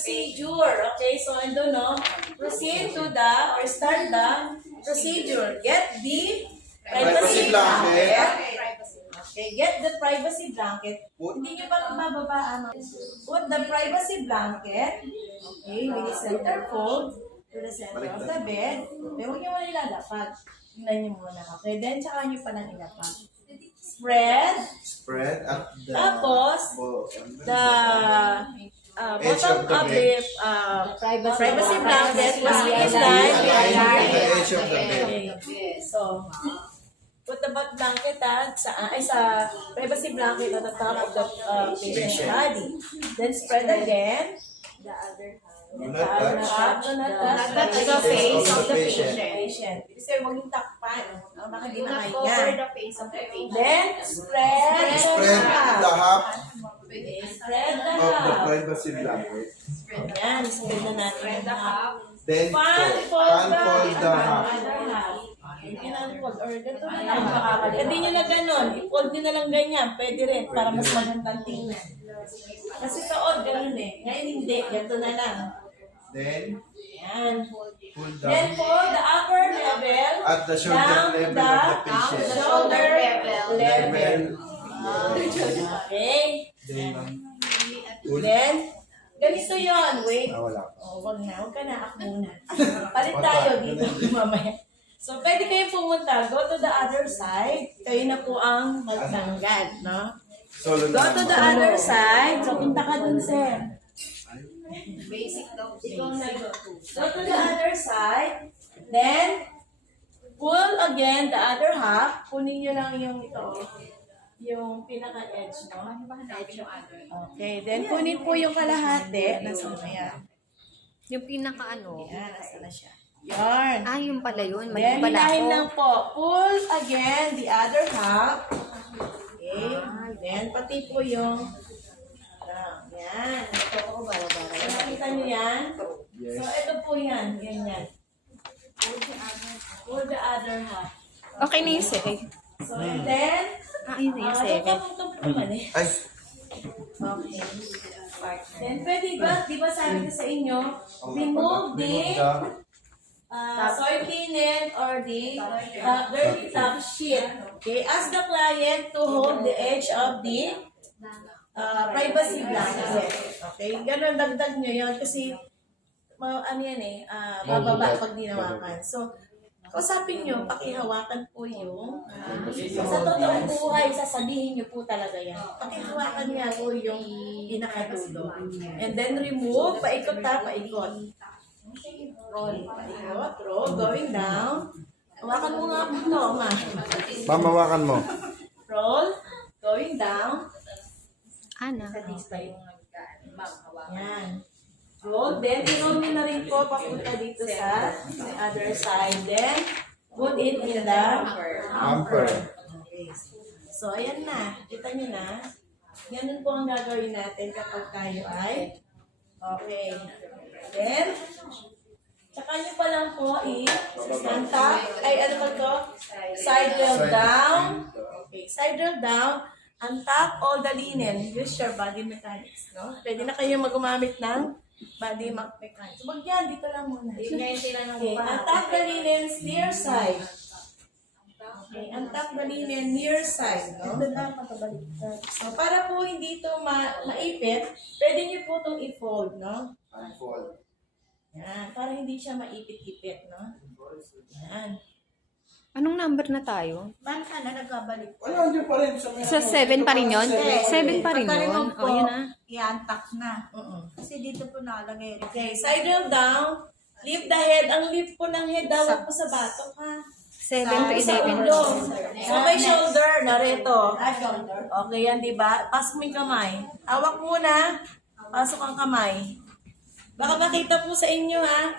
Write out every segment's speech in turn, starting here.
procedure. Okay, so ando no, proceed to the or start the procedure. Get the privacy blanket. Okay, get the privacy blanket. Hindi nyo pa mababa ano. Put the privacy blanket. Okay, with the center fold to the center of the bed. Okay, huwag nyo muna ilalapag. Tingnan nyo muna. Okay, then tsaka nyo pa lang ilapag. Spread at the tapos the bottom of the privacy blanket must be aligned with the edge of the bed. Okay. So, put the blanket sa privacy blanket at the top of the patient's body. Then spread again. The other hand. Do not touch the face of the patient. Kasi huwag yung takpan. Baka di na kaya. Then, spread the half Spread the of the half. privacy blanket. Ayan, spread na natin the half. Then unfold the half. Inunfold or ganito na lang. Hindi nyo na ganun. I-fold nyo na lang ganyan. Pwede rin para mas magandang tingnan. Kasi sa odd, ganun eh. Ngayon hindi. Ganito na lang. Then Ayan. pull Then down for the upper level, at the shoulder level of the patient. shoulder level. Okay. Then pull. Then, ganito yon. Wait. Wala. Oh, wag na. Huwag ka na. Ako muna. Palit tayo dito mamaya. So, pwede kayong pumunta. Go to the other side. Kayo na po ang magtanggal, no? Solo Go to the other side. So, punta ka dun, sir. Basic daw. Ikaw na go. Go to the other side. Then, pull again the other half. Kunin nyo lang yung ito. Yung pinaka-edge, no? Edge yung other. Okay. Then, kunin po yung kalahati. Nasaan na yan? Yung pinaka-ano. Yan, nasa na siya. Yarn. Ah, yung pala yun. Mali Then, pala hilahin ako. lang po. Pull again the other half. Okay. Then, pati po yung yan. Ito ko bara-bara. So, nakita nyo yan? Yes. So, ito po yan. Ganyan. Pull the other half. Okay na yung second. So, and then, Ah, yun na yung second. Okay. Ay, Then, pwede ba, di ba sabi ko sa inyo, remove the soil linen or the dirty top sheet. Okay, ask the client to hold the edge of the privacy blanket. Okay, ganun dagdag nyo yun kasi ano yan eh, bababa pag dinawakan. So, kausapin nyo, pakihawakan po yung sa totoong buhay, sasabihin nyo po talaga yan. Pakihawakan nga po yung pinakadulo. And then remove, paikot ta, paikot. Roll, paikot, roll, going down. Hawakan mo nga po ito, ma. mamawakan mo. Roll, going down. Ana. Yan. Roll, then i-roll nyo na rin po papunta dito sa other side. Then, put it in the Hamper. Okay. So, ayan na. Kita nyo na. Ganun po ang gagawin natin kapag tayo ay okay. Then, tsaka nyo pa lang po stand top. Ay, ano ba to? Side roll down. Okay, side roll down. Untap all the linen. Use your body mechanics, no? Pwede na kayo mag-umamit ng body mechanics. Wag yan, dito lang muna. Okay, untap the linens near side. Okay, untap the linen near side, no? So, para po hindi ito maipit, pwede niyo po itong i-fold, no? Unfold. Yan, para hindi siya maipit-ipit, no? Yan. Anong number na tayo? Paano ka na nagkabalik? Wala, hindi pa rin. Sa 7 pa rin yun? 7 pa rin yun? O, yun na. I-untuck na. Uh-uh. Kasi dito po nakalagay. Okay, side roll down. Lift the head. Ang lift po ng head daw po sa batok, ha? 7 to Sa 11. ulo. So, may shoulder. Narito. Shoulder. Okay yan, di ba? Pasok mo yung kamay. Hawak muna. Pasok ang kamay. Baka makita po sa inyo, ha?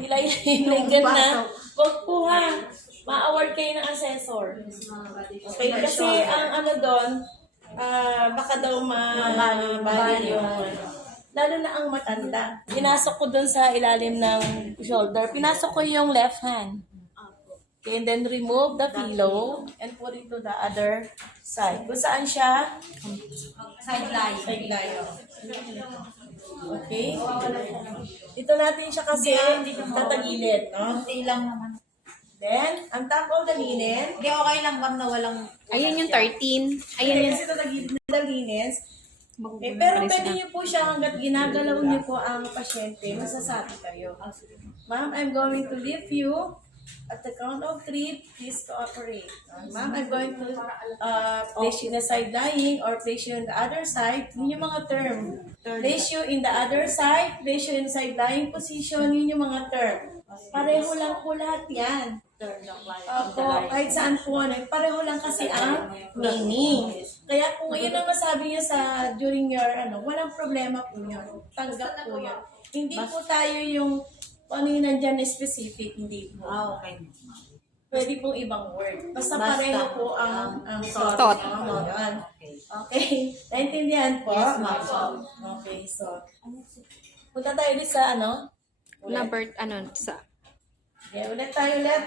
Hilay-hilay dyan na. Huwag po, ha? Ma-award kayo ng assessor. Okay, kasi ang ano doon, baka daw mabali yung, lalo na ang matanda. Pinasok ko doon sa ilalim ng shoulder. Pinasok ko yung left hand. Okay, and then remove the pillow and put it to the other side. Kung saan siya? Sideline. Sideline. Okay? Dito natin siya kasi tatagilid, no? Hindi lang naman. Then, ang top of the linen, Hindi, okay lang ma'am na walang... Ayun yung 13. Ayun Ayan yung... kasi tatagilid na linens. Pero pwede niyo po siya hanggat ginagalaw niyo po ang pasyente, masasabi kayo. Ma'am, I'm going to leave you. At the count of 3, please cooperate. Ma'am, I'm going to place you in the side lying or place you in the other side. Yun yung mga term. Place you in the other side, place you in side lying position, yun yung mga term. Pareho lang po lahat yan. Opo, kahit saan po, pareho lang kasi ang meaning. Kaya kung yun ang masabi niya sa during your, walang problema po yun. Tanggap po yun. Hindi po tayo yung kung ano yung nandyan na specific, hindi po. Okay. Pwede pong ibang word. Basta pareho po ang thought. Thought. Yan. Okay. Naintindihan po? Yes, ma'am. Okay, so. Punta tayo ulit sa Number, sa... Okay, ulit tayo ulit.